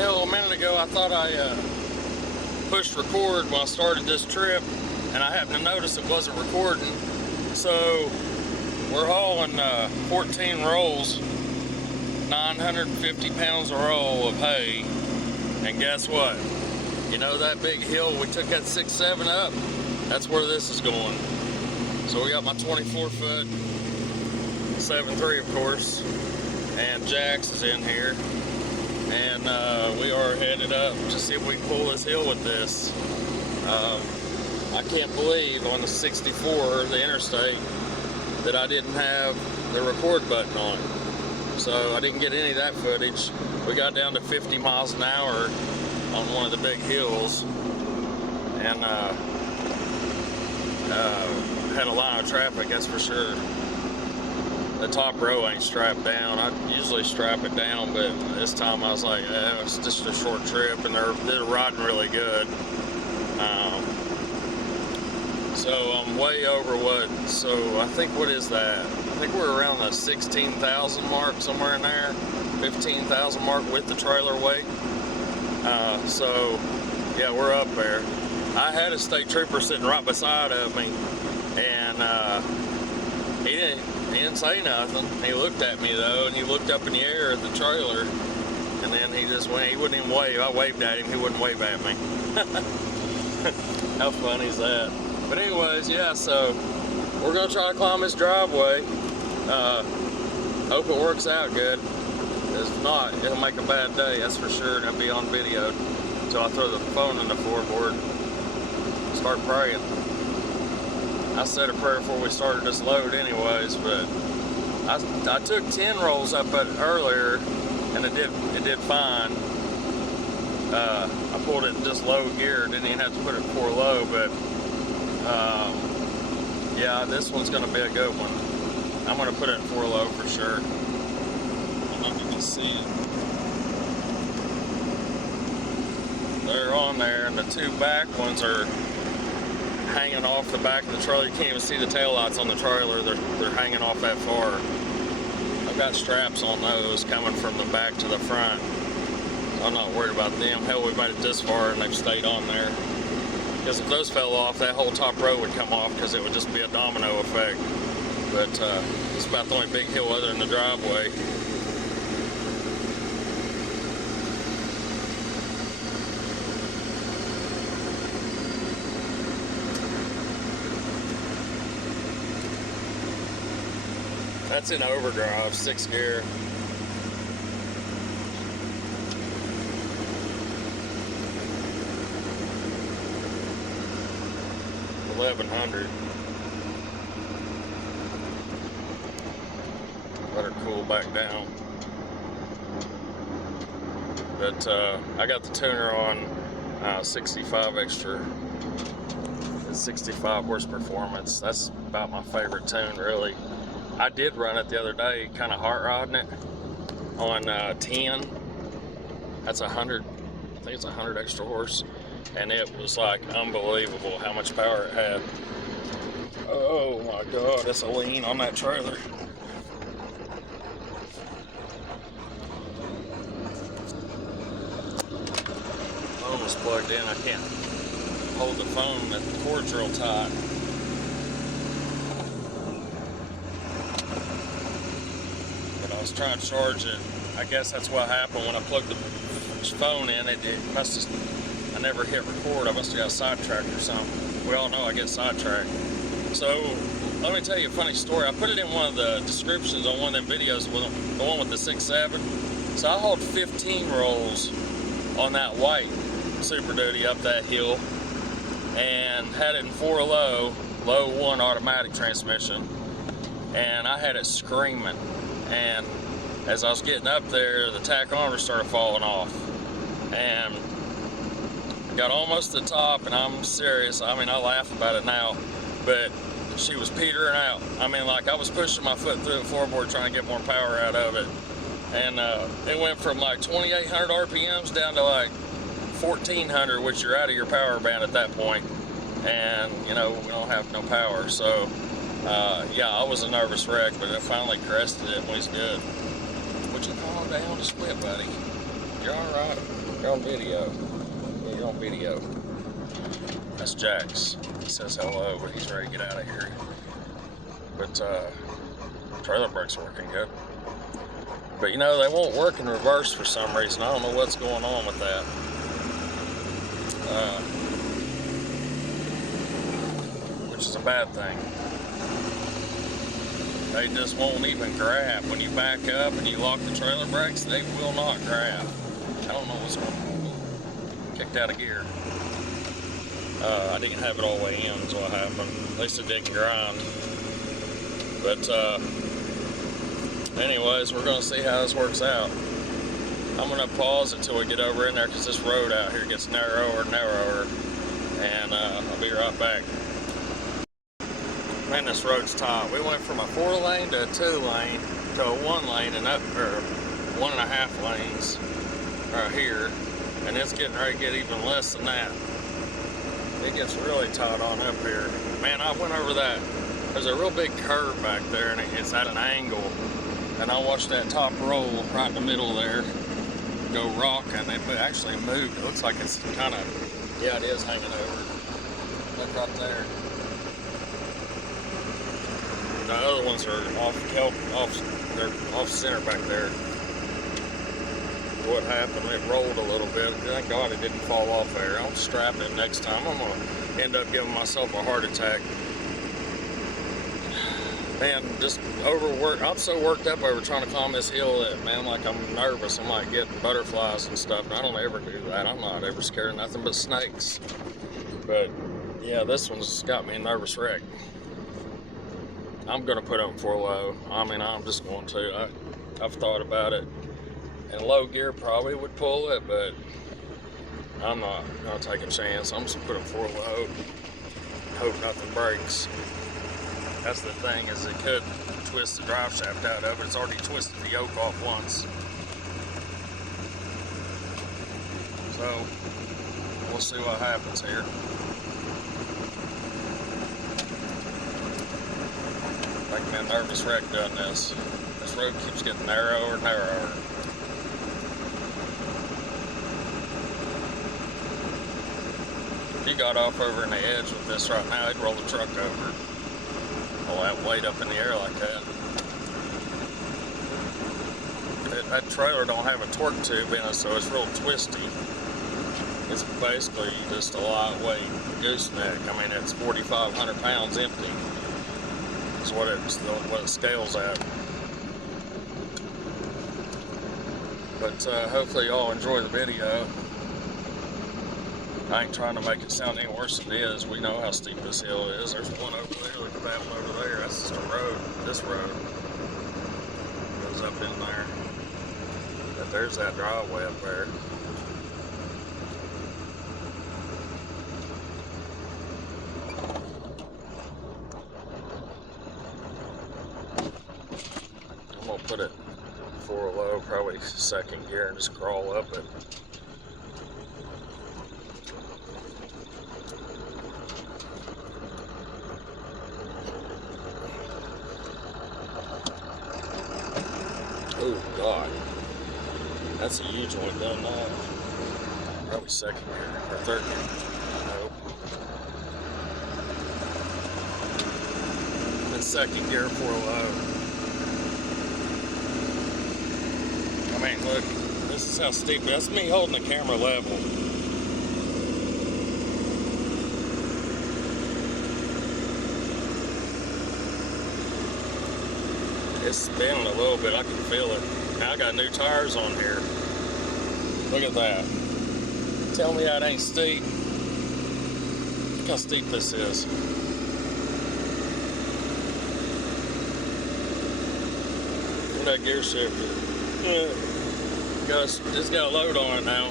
Hell, a minute ago I thought I pushed record when I started this trip, and I happened to notice it wasn't recording. So we're hauling 14 rolls, 950 pounds a roll of hay, and guess what? You know that big hill we took that 6.7 up? That's where this is going. So we got my 24-foot 7.3, of course, and Jax is in here, and we are headed up to see if we can pull this hill with this. I can't believe on the 64, the interstate, that I didn't have the record button on. So I didn't get any of that footage. We got down to 50 miles an hour on one of the big hills, and had a line of traffic, that's for sure. The top row ain't strapped down. I usually strap it down, but this time I was like, it's just a short trip, and they're riding really good. So I'm way over so I think, what is that? I think we're around the 16,000 mark, somewhere in there, 15,000 mark with the trailer weight. So yeah, we're up there. I had a state trooper sitting right beside of me, and he didn't say nothing. He looked at me though, and he looked up in the air at the trailer, and then he just went. He wouldn't even wave. I waved at him. He wouldn't wave at me. How funny is that? But anyways, yeah. So we're gonna try to climb this driveway. Hope it works out good. If not, it'll make a bad day. That's for sure. And it'll be on video until I throw the phone in the floorboard. Start praying. I said a prayer before we started this load anyways, but I took 10 rolls up earlier, and it did fine. I pulled it in just low gear, didn't even have to put it 4 low, but yeah, this one's gonna be a good one. I'm gonna put it in 4 low for sure. I don't know if you can see it. They're on there, and the 2 back ones are hanging off the back of the trailer. You can't even see the taillights on the trailer. They're hanging off that far. I've got straps on those coming from the back to the front. So I'm not worried about them. Hell, we made it this far and they've stayed on there. Because if those fell off, that whole top row would come off, because it would just be a domino effect. But it's about the only big hill other than the driveway. That's in overdrive, 6 gear. $1,100. Let her cool back down. But I got the tuner on 65 extra. It's 65 horse performance. That's about my favorite tune, really. I did run it the other day, kind of hot rodding it on 10. That's 100. I think it's 100 extra horse, and it was like unbelievable how much power it had. Oh my God, that's a lean on that trailer. Phone was plugged in. I can't hold the phone. The cord's real tight. I was trying to charge it. I guess that's what happened when I plugged the phone in. It must have, I never hit record. I must have got sidetracked or something. We all know I get sidetracked. So let me tell you a funny story. I put it in one of the descriptions on one of them videos, the one with the 6.7. So I hauled 15 rolls on that white Super Duty up that hill, and had it in 4 low 1 automatic transmission, and I had it screaming. And as I was getting up there, the tachometer started falling off, and I got almost to the top, and I'm serious, I mean, I laugh about it now, but she was petering out. I mean, like, I was pushing my foot through the floorboard trying to get more power out of it, and it went from like 2,800 RPMs down to like 1,400, which you're out of your power band at that point, and you know, we don't have no power. So yeah, I was a nervous wreck, but I finally crested it and was good. Would you calm down? Just quit, buddy. You're You're all right. You're on video. Yeah, you're on video. That's Jax. He says hello, but he's ready to get out of here. But trailer brakes are working good. But you know, they won't work in reverse for some reason. I don't know what's going on with that. Which is a bad thing. They just won't even grab. When you back up and you lock the trailer brakes, they will not grab. I don't know what's going on. Kicked out of gear. I didn't have it all the way in, is what happened. At least it didn't grind. But anyways, we're gonna see how this works out. I'm gonna pause it till we get over in there because this road out here gets narrower and narrower. And I'll be right back. Man, this road's tight. We went from a 4-lane to a 2-lane to a 1-lane and up, or 1.5 lanes right here. And it's getting ready to get even less than that. It gets really tight on up here. Man, I went over that. There's a real big curve back there and it's at an angle. And I watched that top roll right in the middle there go rocking. It actually moved. It looks like it's kind of, yeah, it is hanging over. Look right there. The other ones are they're off center back there. What happened, it rolled a little bit. Thank God it didn't fall off there. I'll strap it next time. I'm gonna end up giving myself a heart attack. Man, just overworked. I'm so worked up over trying to climb this hill that, man, like I'm nervous. I might get butterflies and stuff. And I don't ever do that. I'm not ever scared of nothing but snakes. But yeah, this one's got me a nervous wreck. I'm gonna put them 4-low. I mean, I'm just going to. I've thought about it. And low gear probably would pull it, but I'm not gonna take a chance. I'm just gonna put them 4-low. Hope nothing breaks. That's the thing, is it could twist the drive shaft out of it. It's already twisted the yoke off once. So we'll see what happens here. Like me a nervous wreck doing this. This road keeps getting narrower and narrower. If you got off over in the edge with this right now, it'd roll the truck over. All that weight up in the air like that. That trailer don't have a torque tube in it, so it's real twisty. It's basically just a lightweight gooseneck. I mean, it's 4,500 pounds empty. Is what it scales at. But hopefully y'all enjoy the video. I ain't trying to make it sound any worse than it is. We know how steep this hill is. There's one over there. Look at that one over there. That's just a road. This road goes up in there. But there's that driveway up there. I'm gonna put it 4-low, probably 2nd gear, and just crawl up it. Oh God, that's a huge one done now. Probably 2nd gear or 3rd gear. Nope. It's 2nd gear 4-low. I mean, look, this is how steep. That's me holding the camera level. It's spinning a little bit. I can feel it. Now I got new tires on here. Look at that. Tell me that ain't steep. Look how steep this is. Look at that gear shifter. Just got a load on it now.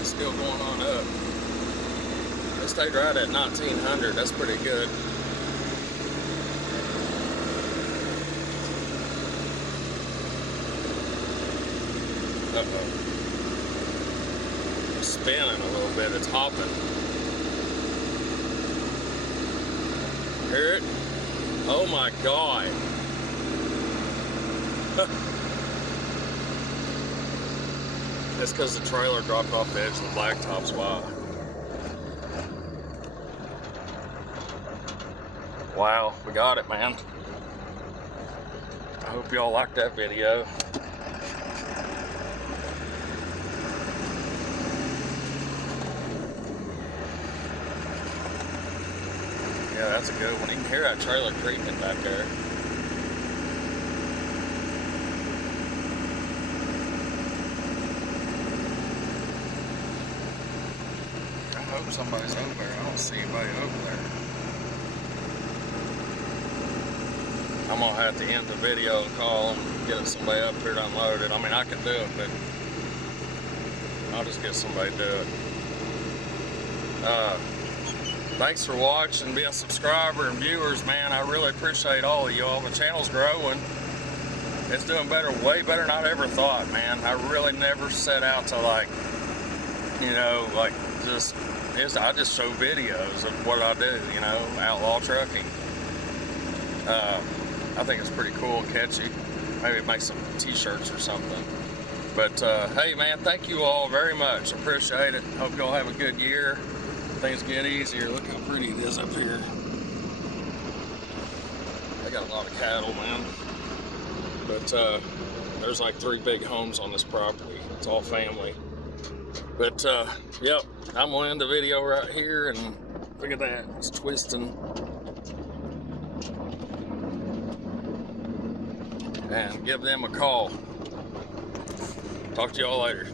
It's still going on up. It stayed right at 1900. That's pretty good. Uh-oh. It's spinning a little bit. It's hopping. Hear it? Oh my God. It's because the trailer dropped off the edge of the blacktop's why. Wow, we got it, man. I hope y'all liked that video. Yeah, that's a good one. You can hear that trailer creaking back there. I hope somebody's over there. I don't see anybody over there. I'm gonna have to end the video and call and get somebody up here to unload it. I mean, I can do it, but I'll just get somebody to do it. Thanks for watching, being a subscriber and viewers, man. I really appreciate all of y'all. The channel's growing. It's doing better, way better than I ever thought, man. I really never set out to, like, you know, like, I just show videos of what I do, you know, outlaw trucking. I think it's pretty cool and catchy. Maybe make some t-shirts or something. But hey, man, thank you all very much. Appreciate it. Hope y'all have a good year. Things get easier. Look how pretty it is up here. They got a lot of cattle, man. But there's like 3 big homes on this property. It's all family. But yep, I'm gonna end the video right here, and look at that, it's twisting. And give them a call. Talk to y'all later.